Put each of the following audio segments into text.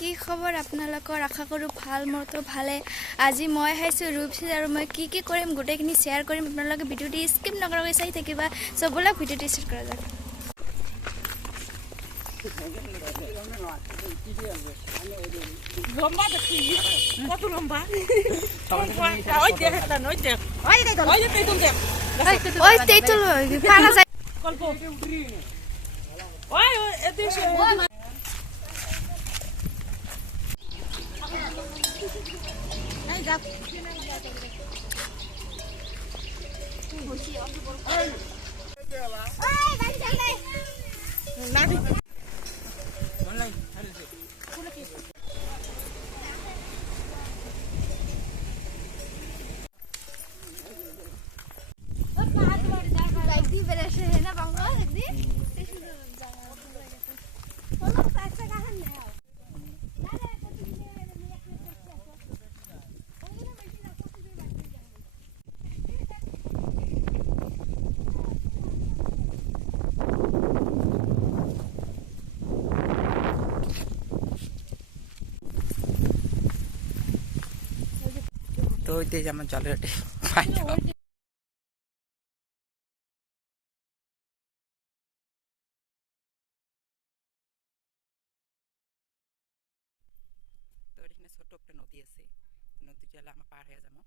কি খবৰ আপোনালোকৰ আশা কৰো ভাল মতো ভালে আজি মই হাইছো ৰূপসী আৰু মই কি কৰিম গোটেইখিনি শেয়াৰ কৰিম আপোনালোকে ভিডিওটি স্কিপ নকৰাকৈ চাই থাকিবা সবলা ভিডিওটি ষ্টাৰ্ট কৰা যাওক লম্বা দেখি কত লম্বা ওই দেখ এটা নই দেখ ওই তেতুল দেখ ওই তেতুল পানা যায় কল্প ওই এতে এই যা খুশি অত বড় এই গাড়ি চলে না ঠিক অনলাইন আরে পুরো কি তো হইতে যেমন চলে ওঠে তো এখানে ছোট একটা নদী আছে নদী চলে আমরা পার হয়ে যাবো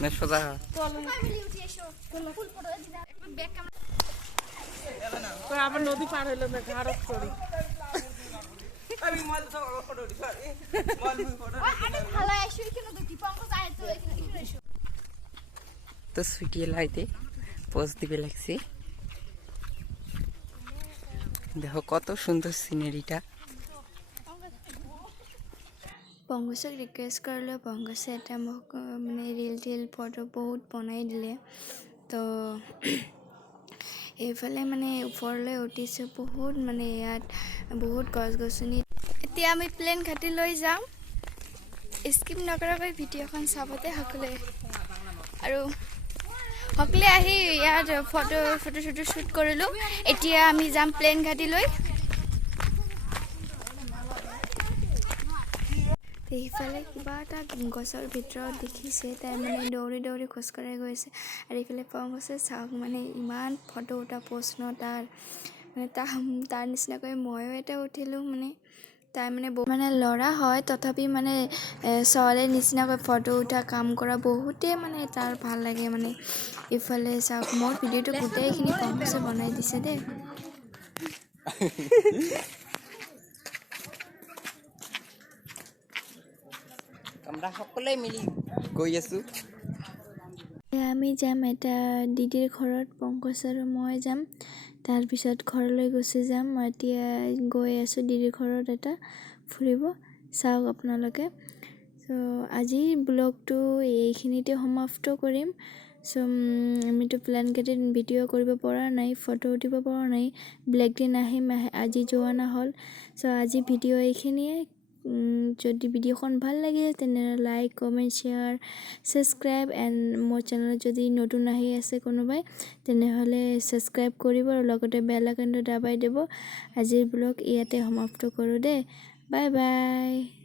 না সোজা তো আবার নদী পার হইলো না ঘাড়ত চড়ি আমি মাল সব ফটো দিছি মাল ফটো আরে ভালো আইছো এখানে দুটি পঙ্কজ আয় তো এখানে এসো তো সুইটি লাইতে পোস্ট দিবে লাগছে দেখো কত সুন্দর সিনারিটা পঙ্কজক ৰিকুৱেষ্ট কৰিলে পঙ্কজে এটা মোক মানে ৰিল ফটো বহুত বনাই দিলে তো এইফালে মানে ওপৰলৈ উঠিছে বহুত মানে ইয়াত বহুত গছ-গছনি এতিয়া আমি প্লেন ঘাটি লৈ যাম স্কিপ নকৰাকৈ ভিডিঅ'খন চাবতে সকলে আৰু সকলে আহি ইয়াত ফটো শ্বুট কৰিলো এতিয়া আমি যাম প্লেন ঘাটি লৈ এইফালে কিবা এটা গছৰ ভিতৰত দেখিছে তাই মানে দৌৰি খোজ কঢ়াই গৈছে আৰু এইফালে পঙ্কজে চাওক মানে ইমান ফটো উঠা প্ৰশ্ন তাৰ মানে তাৰ নিচিনাকৈ ময়ো এটা উঠিলোঁ মানে তাই মানে ল'ৰা হয় তথাপি মানে ছোৱালীৰ নিচিনাকৈ ফটো উঠা কাম কৰা বহুতেই মানে তাৰ ভাল লাগে মানে ইফালে চাওক মোৰ ভিডিঅ'টো গোটেইখিনি পঙ্কজে বনাই দিছে দেই আমৰা সকলে মিলি গৈ আছো আমি যাম এটা দিদিৰ ঘৰত পঙ্কজ আৰু মই যাম তাৰপিছত ঘৰলৈ গুচি যাম মই এতিয়া গৈ আছো দিদিৰ ঘৰত এটা ফুৰিব চাওক আপোনালোকে সো আজিৰ ব্লগটো এইখিনিতে সমাপ্ত কৰিম সো আমিতো প্ল্যান কেটে ভিডিঅ' কৰিব পৰা নাই ফটো উঠিব পৰা নাই ব্লেক ডে নাহিম আজি যোৱা নহ'ল সো আজি ভিডিঅ' এইখিনিয়ে যদি ভিডিঅ'খন ভাল লাগে তেনে like comment share subscribe and মোৰ চেনেলত যদি নতুন আহি আছে কোনোবাই তেনেহ'লে সাবস্ক্ৰাইব কৰিব আৰু লগতে বেল আইকনটো দাবাই দিব আজিৰ ব্লগ ইয়াতে সমাপ্ত কৰোঁ দে বাই বাই